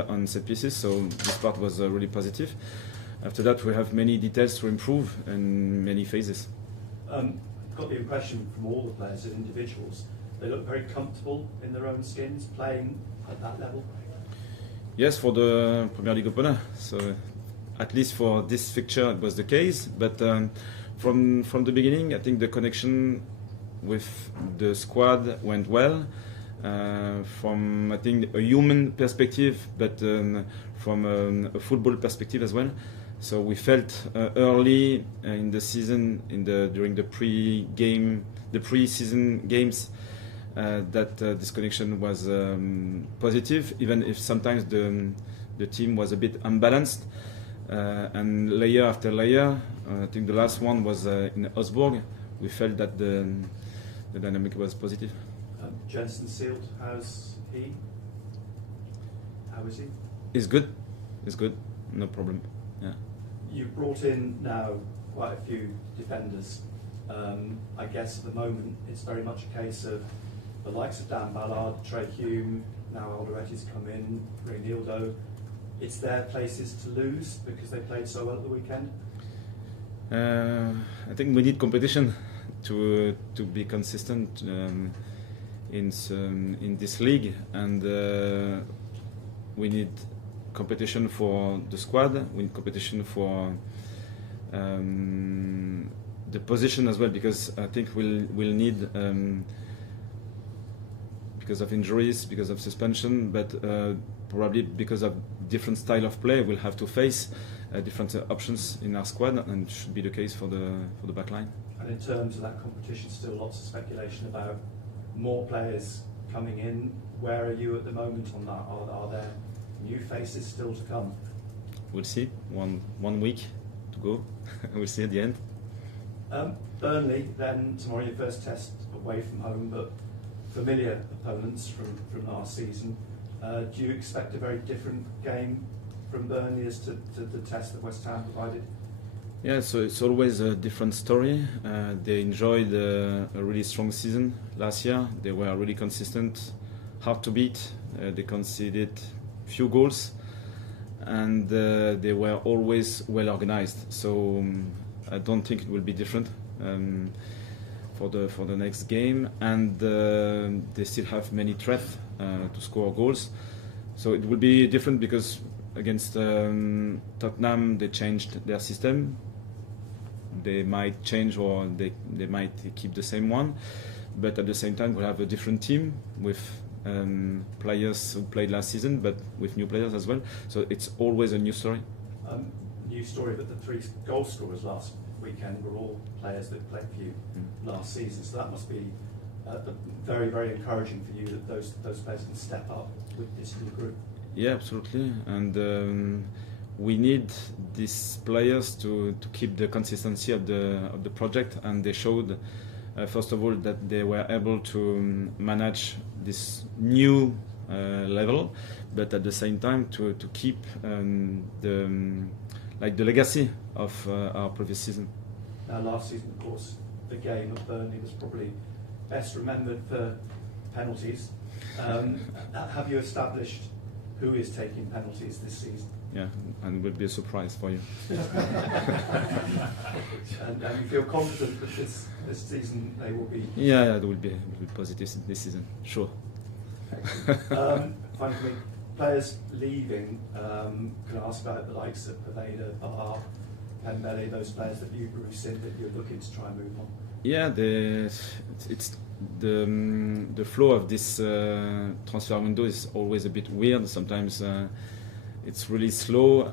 on set pieces, so this part was really positive. After that, we have many details to improve and many phases. Got the impression from all the players and individuals, they look very comfortable in their own skins, playing at that level. Yes, for the Premier League opponent. So at least for this fixture, it was the case. But from the beginning, I think the connection with the squad went well. From I think a human perspective, but from a football perspective as well. So we felt early in the season, during the pre-season games, that this connection was positive, even if sometimes the team was a bit unbalanced. And layer after layer, I think the last one was in Osborg. We felt that the dynamic was positive. Jensen Sealed, how's he? How is he? He's good. No problem. Yeah. You've brought in now quite a few defenders. I guess at the moment it's very much a case of the likes of Dan Ballard, Trey Hume, now Alderetti's come in, Reinildo. It's their places to lose because they played so well at the weekend? I think we need competition to be consistent in this league, and we need competition for the squad, we need competition for the position as well, because I think we'll need, because of injuries, because of suspension, but probably because of different style of play, we'll have to face different options in our squad, and it should be the case for the back line. And in terms of that competition, still lots of speculation about more players coming in. Where are you at the moment on that? Are there new faces still to come? We'll see. One week to go. We'll see at the end. Burnley, then tomorrow your first test away from home, but familiar opponents from last season. Do you expect a very different game from Burnley as to the test that West Ham provided? Yeah, so it's always a different story. They enjoyed a really strong season last year. They were really consistent, hard to beat. They conceded few goals, and they were always well organized. So I don't think it will be different for the next game. And they still have many threats to score goals. So it will be different because against Tottenham they changed their system. They might change or they might keep the same one, but at the same time we'll have a different team with players who played last season, but with new players as well. So it's always a new story. New story, but the 3 goal scorers last weekend were all players that played for you last season. So that must be very, very encouraging for you that those players can step up with this new group. Yeah, absolutely, and we need these players to keep the consistency of the project, and they showed first of all that they were able to manage this new level, but at the same time to keep the legacy of our previous season. Now, last season, of course, the game at Burnley was probably best remembered for penalties. Have you established who is taking penalties this season? Yeah, and it will be a surprise for you. and you feel confident that this season they will be? Yeah, it will be positive this season, sure. Finally, players leaving, can I ask about the likes of Paveda, Bahar, Pembele, those players that you've seen that you're looking to try and move on? Yeah, it's the flow of this transfer window is always a bit weird. Sometimes it's really slow.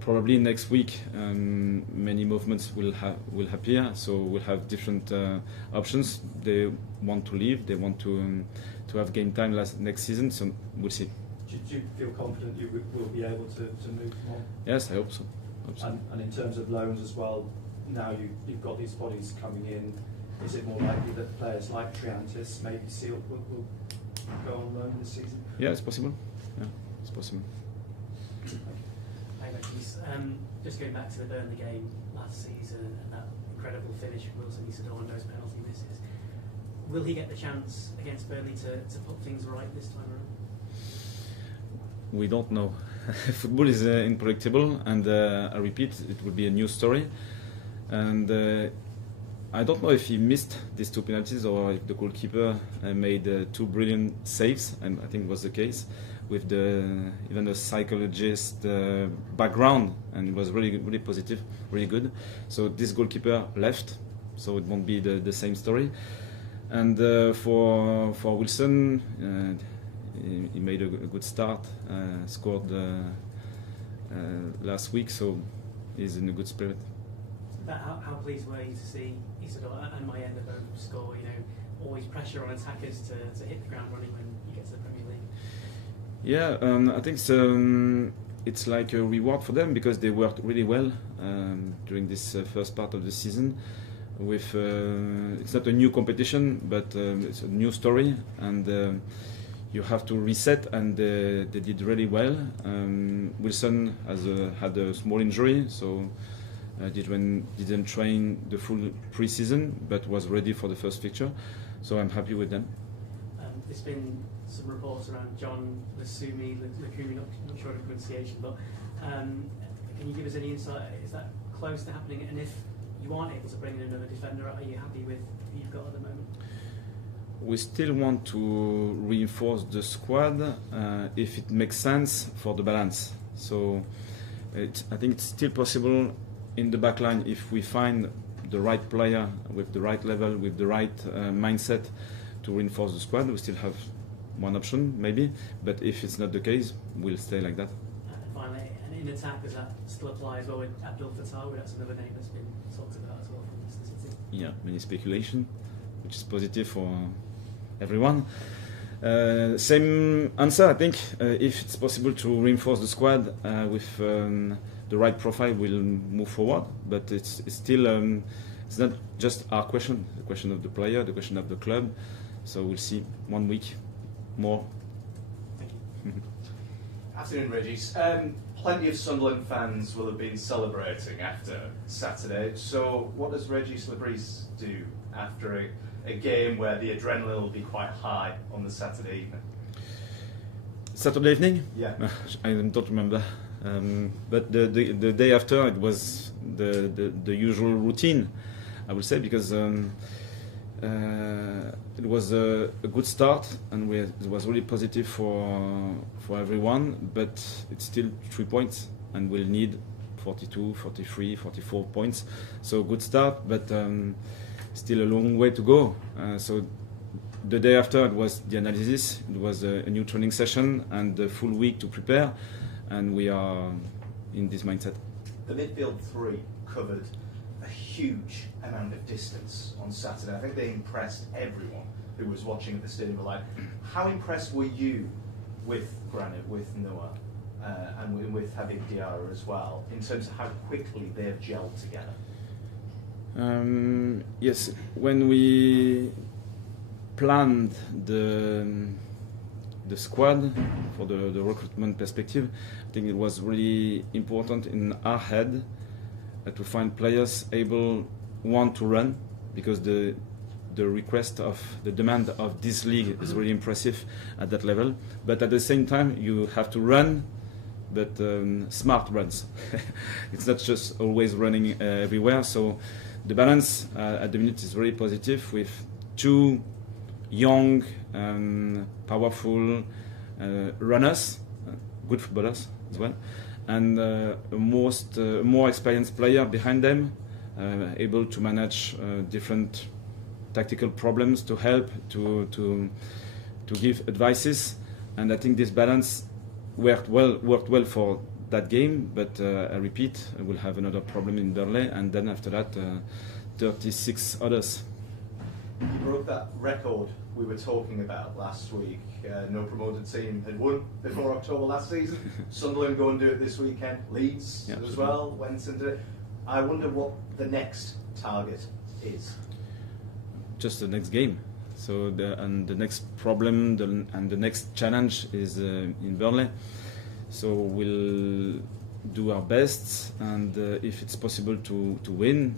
Probably next week, many movements will appear. So we'll have different options. They want to leave. They want to have game time next season. So we'll see. Do you feel confident you will be able to move on? Yes, I hope so. And in terms of loans as well, now you've got these bodies coming in. Is it more likely that players like Triantis, maybe Sealed, will go on loan this season? Yeah, it's possible. Yeah, it's possible. Hi, Regis. Just going back to the Burnley game last season and that incredible finish with Wilson Isidore and those penalty misses. Will he get the chance against Burnley to put things right this time around? We don't know. Football is unpredictable, and I repeat, it will be a new story. And I don't know if he missed these 2 penalties or if the goalkeeper made 2 brilliant saves, and I think it was the case with even the psychologist background, and it was really positive, really good. So this goalkeeper left, so it won't be the same story. And for Wilson, he made a good start, scored last week, so he's in a good spirit. How pleased were you to see Isidore and Mayenda both score? You know, always pressure on attackers to hit the ground running when you get to the Premier League. Yeah, I think it's like a reward for them because they worked really well during this first part of the season. With it's not a new competition, but it's a new story, and you have to reset, and they did really well. Wilson had a small injury, so didn't train the full pre-season, but was ready for the first fixture. So I'm happy with them. There's been some reports around John Lasumi, not sure of the pronunciation, but can you give us any insight? Is that close to happening? And if you aren't able to bring in another defender, are you happy with who you've got at the moment? We still want to reinforce the squad if it makes sense for the balance. So I think it's still possible in the back line if we find the right player with the right level, with the right mindset to reinforce the squad. We still have one option maybe, but if it's not the case, we'll stay like that. And finally, and in attack, does that still apply as well with Abdul Fattah? That's another name that's been talked about as well from Leicester City. Yeah, many speculation, which is positive for everyone. Same answer, I think. If it's possible to reinforce the squad with the right profile, we'll move forward. But it's still it's not just our question, the question of the player, the question of the club. So we'll see 1 week more. Thank you. Afternoon, Regis. Plenty of Sunderland fans will have been celebrating after Saturday. So what does Regis Le Bris do after a game where the adrenaline will be quite high on the Saturday evening? Saturday evening? Yeah. I don't remember. But the day after, it was the usual routine, I would say, because it was a good start, and it was really positive for everyone, but it's still 3 points, and we'll need 42, 43, 44 points. So good start, but still a long way to go. So the day after, it was the analysis, it was a new training session and a full week to prepare, and we are in this mindset. The midfield three covered a huge amount of distance on Saturday. I think they impressed everyone who was watching at the stadium live. How impressed were you with Granit, with Noah, and with Habib Diarra as well, in terms of how quickly they have gelled together? Yes, when we planned the squad for the recruitment perspective, I think it was really important in our head to find players able, one, to run, because the demand of this league is really impressive at that level, but at the same time you have to run, but smart runs. It's not just always running everywhere, so the balance at the minute is very positive, with two young, powerful runners, good footballers as well, and a more experienced player behind them, able to manage different tactical problems, to help, to give advices, and I think this balance worked well for that game. But I repeat, we'll have another problem in Burnley, and then after that, 36 others. You broke that record we were talking about last week. No promoted team had won before October last season. Sunderland go and do it this weekend. Leeds as well went and did it. I wonder what the next target is. Just the next game. So the next problem and the next challenge is in Burnley. So we'll do our best, and if it's possible to win,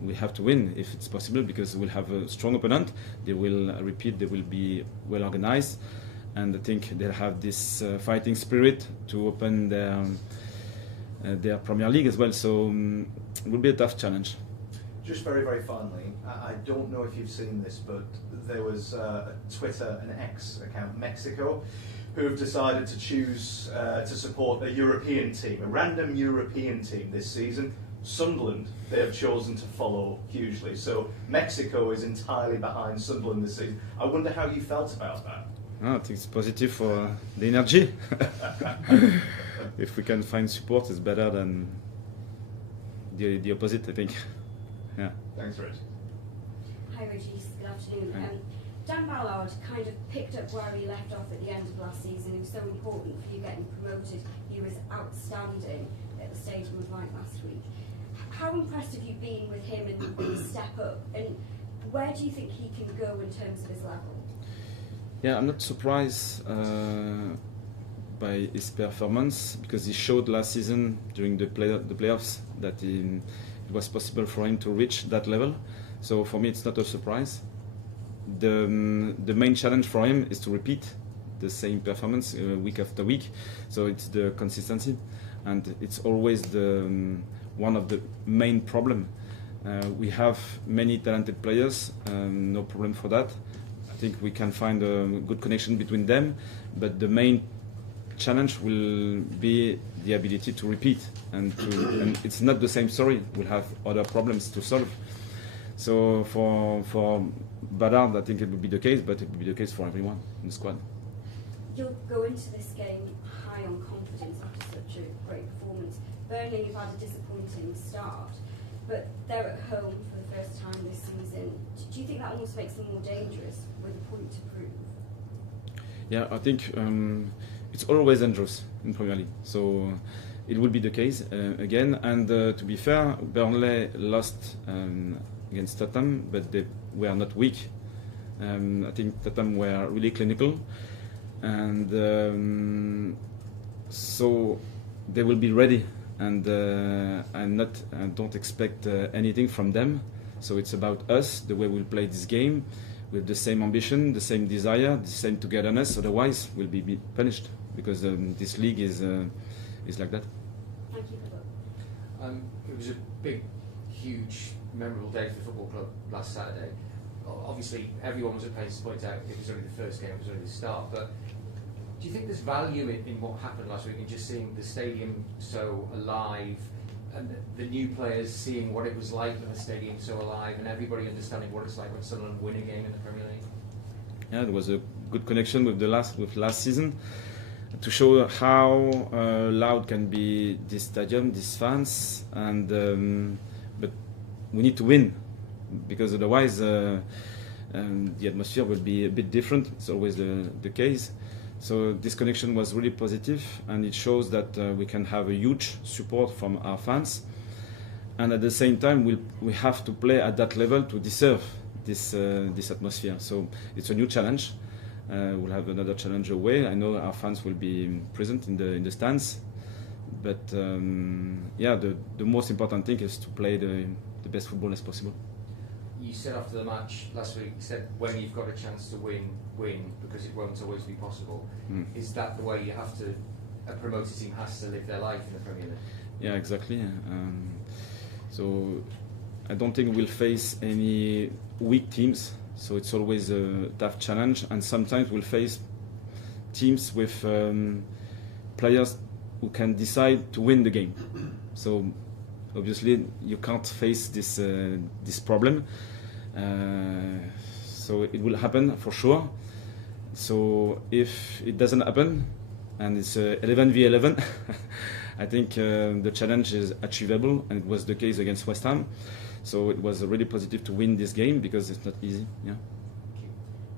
we have to win if it's possible, because we'll have a strong opponent. They will be well organized, and I think they have this fighting spirit to open their Premier League as well. So it will be a tough challenge. Just very, very finally, I don't know if you've seen this, but there was a Twitter and X account, Mexico, who have decided to choose to support a European team, a random European team this season. Sunderland, they have chosen to follow hugely. So Mexico is entirely behind Sunderland this season. I wonder how you felt about that. I think it's positive for the energy. If we can find support, it's better than the opposite, I think. Yeah. Thanks, Rich. Hi Regis, good afternoon. Dan Ballard kind of picked up where he left off at the end of last season. It was so important for you getting promoted. He was outstanding at the Stadium of Light last week. How impressed have you been with him and his step up? And where do you think he can go in terms of his level? Yeah, I'm not surprised by his performance, because he showed last season during the playoffs that it was possible for him to reach that level. So for me, it's not a surprise. The main challenge for him is to repeat the same performance week after week. So it's the consistency, and it's always one of the main problem. We have many talented players, no problem for that. I think we can find a good connection between them, but the main challenge will be the ability to repeat, and it's not the same story. We'll have other problems to solve. So for Ballard, I think it will be the case, but it will be the case for everyone in the squad. You'll go into this game high on confidence after such a great performance. Burnley have had a disappointing start, but they're at home for the first time this season. Do you think that almost makes them more dangerous with a point to prove? Yeah, I think it's always dangerous in Premier League, so it will be the case again. And to be fair, Burnley lost against Tottenham, but they were not weak. I think Tottenham were really clinical, and so they will be ready. And I don't expect anything from them. So it's about us, the way we'll play this game, with the same ambition, the same desire, the same togetherness. Otherwise, we'll be punished, because this league is like that. Thank you for that. It was a big, huge, memorable day for the football club last Saturday. Obviously, everyone was at pains to point out it was only the first game, it was only the start, but do you think there's value in what happened last week, in just seeing the stadium so alive, and the new players seeing what it was like when the stadium's so alive, and everybody understanding what it's like when Sunderland win a game in the Premier League? Yeah, there was a good connection with last season, to show how loud can be this stadium, these fans, and but we need to win, because otherwise the atmosphere will be a bit different. It's always the case. So this connection was really positive, and it shows that we can have a huge support from our fans, and at the same time we have to play at that level to deserve this atmosphere. So it's a new challenge. We'll have another challenge away. I know our fans will be present in the stands, but yeah, the most important thing is to play the best football as possible. You said after the match last week, you said when you've got a chance to win, because it won't always be possible. Is that the way a promoted team has to live their life in the Premier League? Yeah, exactly. So I don't think we'll face any weak teams. So it's always a tough challenge, and sometimes we'll face teams with players who can decide to win the game. So obviously you can't face this problem. So it will happen for sure. So if it doesn't happen, and it's 11 v 11, I think the challenge is achievable, and it was the case against West Ham. So it was really positive to win this game, because it's not easy. Yeah.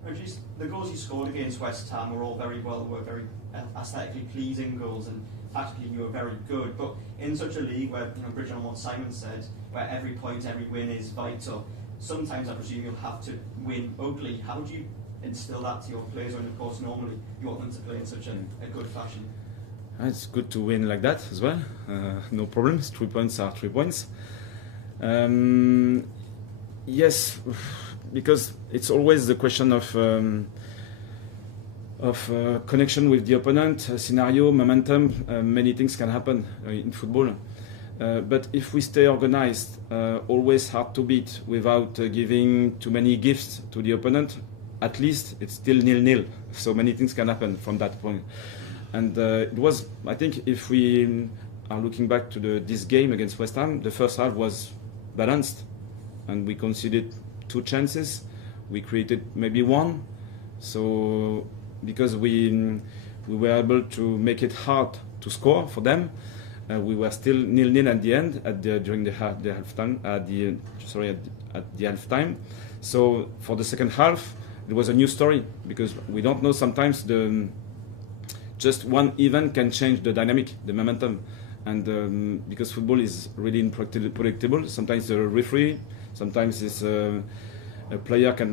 Regis, the goals you scored against West Ham were all very aesthetically pleasing goals, and tactically you were very good. But in such a league where, bridging on what Simon said, where every point, every win is vital, sometimes I presume you'll have to win ugly. How do you instill that to your players when, of course, normally you want them to play in such a good fashion? It's good to win like that as well. No problems. 3 points are 3 points. Yes, because it's always the question of of connection with the opponent, scenario, momentum. Many things can happen in football. But if we stay organized, always hard to beat, without giving too many gifts to the opponent, at least it's still 0-0. So many things can happen from that point. And it was, I think, if we are looking back to this game against West Ham, the first half was balanced, and we conceded 2 chances. We created maybe 1. So because we were able to make it hard to score for them, we were still 0-0 at the end, during the half time. At the half time. So for the second half, it was a new story, because we don't know, sometimes just one event can change the dynamic, the momentum, and because football is really unpredictable. Sometimes the referee, sometimes it's a player can